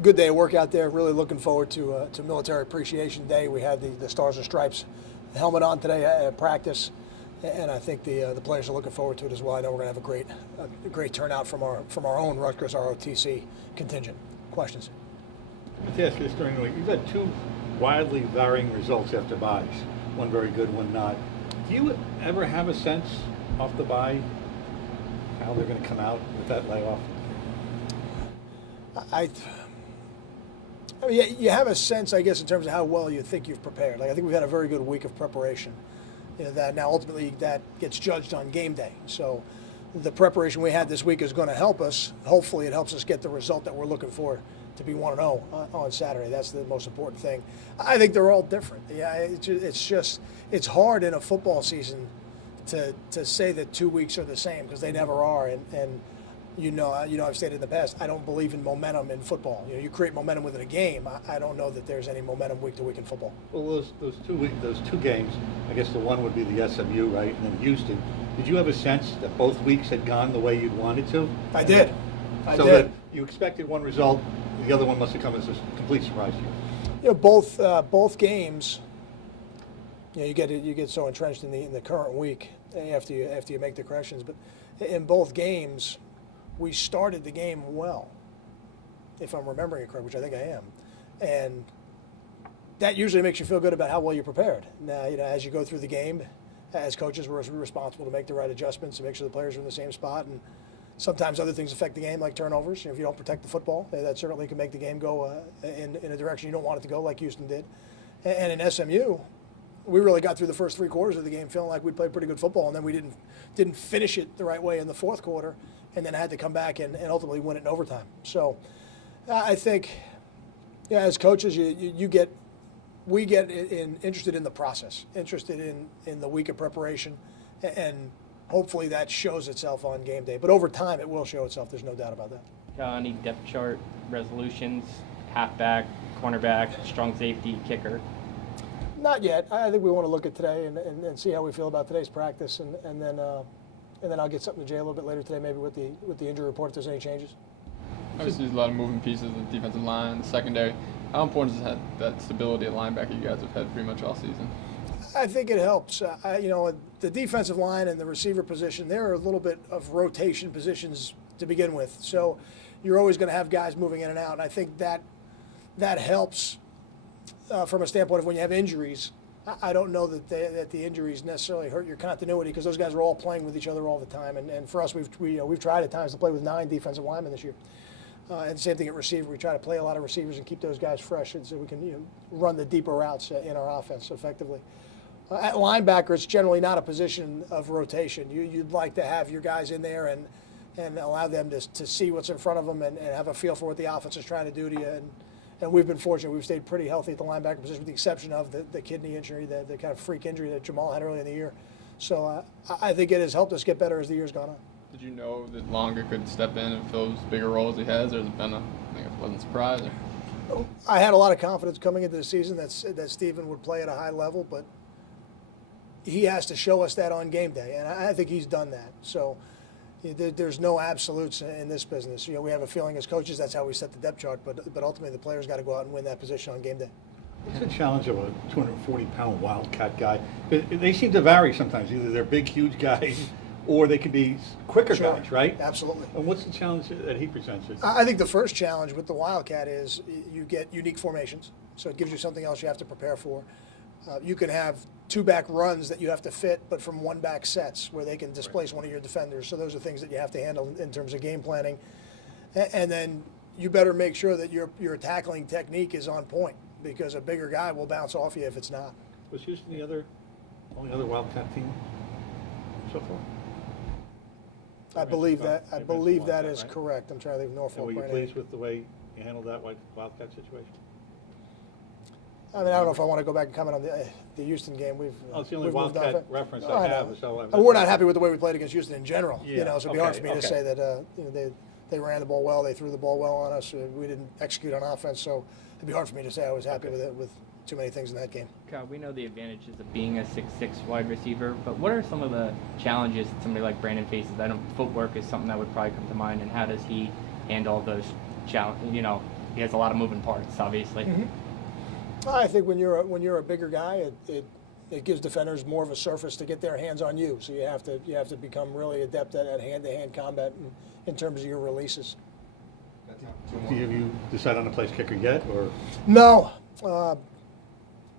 good day of work out there. Really looking forward to Military Appreciation Day. We had the Stars and Stripes helmet on today at practice, and I think the players are looking forward to it as well. I know we're going to have a great turnout from our own Rutgers ROTC contingent. Questions? Let's ask you this during the week. You've had two widely varying results after buys. One very good, one not. Do you ever have a sense off the buy how they're going to come out with that layoff? I mean, you have a sense, I guess, in terms of how well you think you've prepared. Like, I think we've had a very good week of preparation. That now ultimately that gets judged on game day. So the preparation we had this week is going to help us. Hopefully, it helps us get the result that we're looking for to be 1-0 on Saturday. That's the most important thing. I think they're all different. Yeah, it's hard in a football season to say that 2 weeks are the same because they never are. And I've stated in the past, I don't believe in momentum in football. You create momentum within a game. I don't know that there's any momentum week to week in football. Well, those two games, I guess the one would be the SMU, right, and then Houston. Did you have a sense that both weeks had gone the way you'd wanted to? I did. So that you expected one result, the other one must have come as a complete surprise to you. Both games. You get so entrenched in the current week after you make the corrections, but in both games, we started the game well, if I'm remembering it correctly, which I think I am, and that usually makes you feel good about how well you're prepared. Now, as you go through the game, as coaches, we're responsible to make the right adjustments and make sure the players are in the same spot. And sometimes other things affect the game, like turnovers. If you don't protect the football, that certainly can make the game go in a direction you don't want it to go, like Houston did. And in SMU, we really got through the first 3 quarters of the game feeling like we played pretty good football, and then we didn't finish it the right way in the fourth quarter, and then had to come back and ultimately win it in overtime. So I think, as coaches, we get interested in the process, interested in the week of preparation, and hopefully that shows itself on game day. But over time, it will show itself. There's no doubt about that. Any depth chart resolutions, halfback, cornerback, strong safety, kicker? Not yet. I think we want to look at today and see how we feel about today's practice, and then I'll get something to Jay a little bit later today, maybe with the injury report if there's any changes. Obviously, there's a lot of moving pieces in the defensive line, the secondary. How important is that stability at linebacker you guys have had pretty much all season? I think it helps. The defensive line and the receiver position, there are a little bit of rotation positions to begin with. So you're always going to have guys moving in and out, and I think that helps from a standpoint of when you have injuries. I don't know that the injuries necessarily hurt your continuity because those guys are all playing with each other all the time. And for us, we've tried at times to play with 9 defensive linemen this year. And same thing at receiver. We try to play a lot of receivers and keep those guys fresh so we can run the deeper routes in our offense effectively. At linebacker, it's generally not a position of rotation. You'd like to have your guys in there and allow them to see what's in front of them and have a feel for what the offense is trying to do to you. And we've been fortunate. We've stayed pretty healthy at the linebacker position with the exception of the kidney injury, the kind of freak injury that Jamal had early in the year. So I think it has helped us get better as the year's gone on. Did you know that Longer could step in and fill those bigger roles he has, or has it been a pleasant surprise? I had a lot of confidence coming into the season that Steven would play at a high level, but he has to show us that on game day, and I think he's done that. So there's no absolutes in this business. We have a feeling as coaches that's how we set the depth chart, but ultimately the players got to go out and win that position on game day. What's the challenge of a 240-pound wildcat guy? They seem to vary sometimes. Either they're big, huge guys, or they can be quicker guys, right? Absolutely. And what's the challenge that he presents? I think the first challenge with the wildcat is you get unique formations, so it gives you something else you have to prepare for. You can have 2-back runs that you have to fit, but from 1-back sets where they can displace one of your defenders. So those are things that you have to handle in terms of game planning. And then you better make sure that your tackling technique is on point because a bigger guy will bounce off you if it's not. Was Houston the only other wildcat team so far? I believe that is correct. I'm trying to think of Norfolk. And were you pleased with the way you handled that wildcat situation? I mean, I don't know if I want to go back and comment on the Houston game. It's the only wildcat reference I have. So we're not happy with the way we played against Houston in general. Yeah. So it'd be hard for me to say that they ran the ball well, they threw the ball well on us. We didn't execute on offense, so it'd be hard for me to say I was happy with it with too many things in that game. Kyle, we know the advantages of being a 6'6" wide receiver, but what are some of the challenges that somebody like Brandon faces? Footwork is something that would probably come to mind, and how does he handle those he has a lot of moving parts, obviously. I think when you're a bigger guy, it gives defenders more of a surface to get their hands on you. So you have to become really adept at hand-to-hand combat in terms of your releases. Have you decided on a place kicker yet, or? No.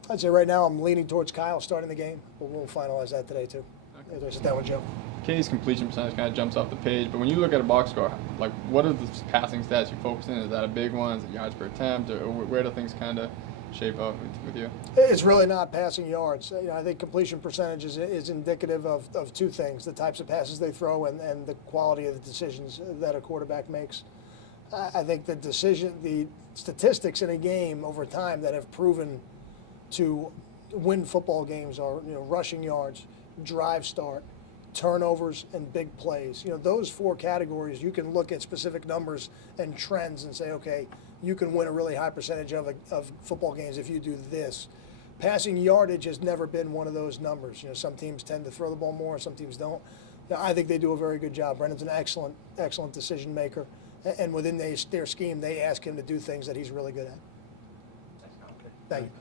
I'd say right now I'm leaning towards Kyle starting the game, but we'll finalize that today too. After I sit down with Joe. K's completion percentage kind of jumps off the page, but when you look at a box score, like what are the passing stats you focus in? Is that a big one? Is it yards per attempt, or where do things kind of shape up with you? It's really not passing yards. I think completion percentage is indicative of two things: the types of passes they throw and the quality of the decisions that a quarterback makes. I think the statistics in a game over time that have proven to win football games are rushing yards, drive start, turnovers, and big plays. Those four categories, you can look at specific numbers and trends and say, okay, you can win a really high percentage of football games if you do this. Passing yardage has never been one of those numbers. Some teams tend to throw the ball more, some teams don't. I think they do a very good job. Brendan's an excellent decision maker, and within their scheme, they ask him to do things that he's really good at. Thank you.